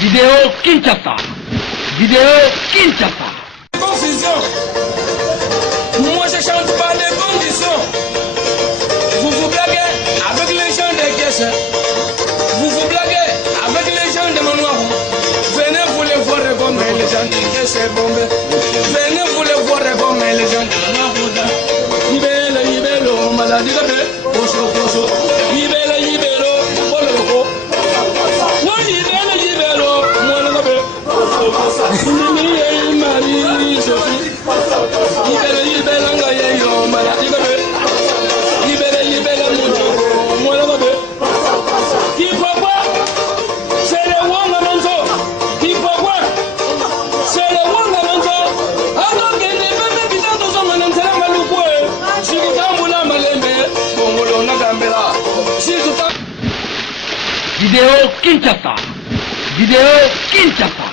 Vidéo Kinshasa. Vidéo Kinshasa. Confusion. Moi je chante pas les conditions. Vous vous blaguez avec les gens des caisses. Vous vous blaguez avec les gens de Manouarou. Venez vous les voir comme les gens des caisses bombées. Venez vous les voir comme les gens de Manouarou. Ibelo, ibelo, maladie de paix. Pocho, pocho. Ibelo, ibelo, boloko. Moi ibelo, ibelo, moi le paix. Marie, Sophie. Ibelo, ngayeyo, maladie de paix. Ibelo, ibelo, mojo, moi le paix. Qui pourquoi? C'est le Wangamanto. Qui pourquoi? C'est le Wangamanto. Alors que les bébés bidons de son manantela maloukou. Si vous tamboula malembe, bongolo nagambela. Si tout Vidéo Kinshasa. Vidéo Kinshasa.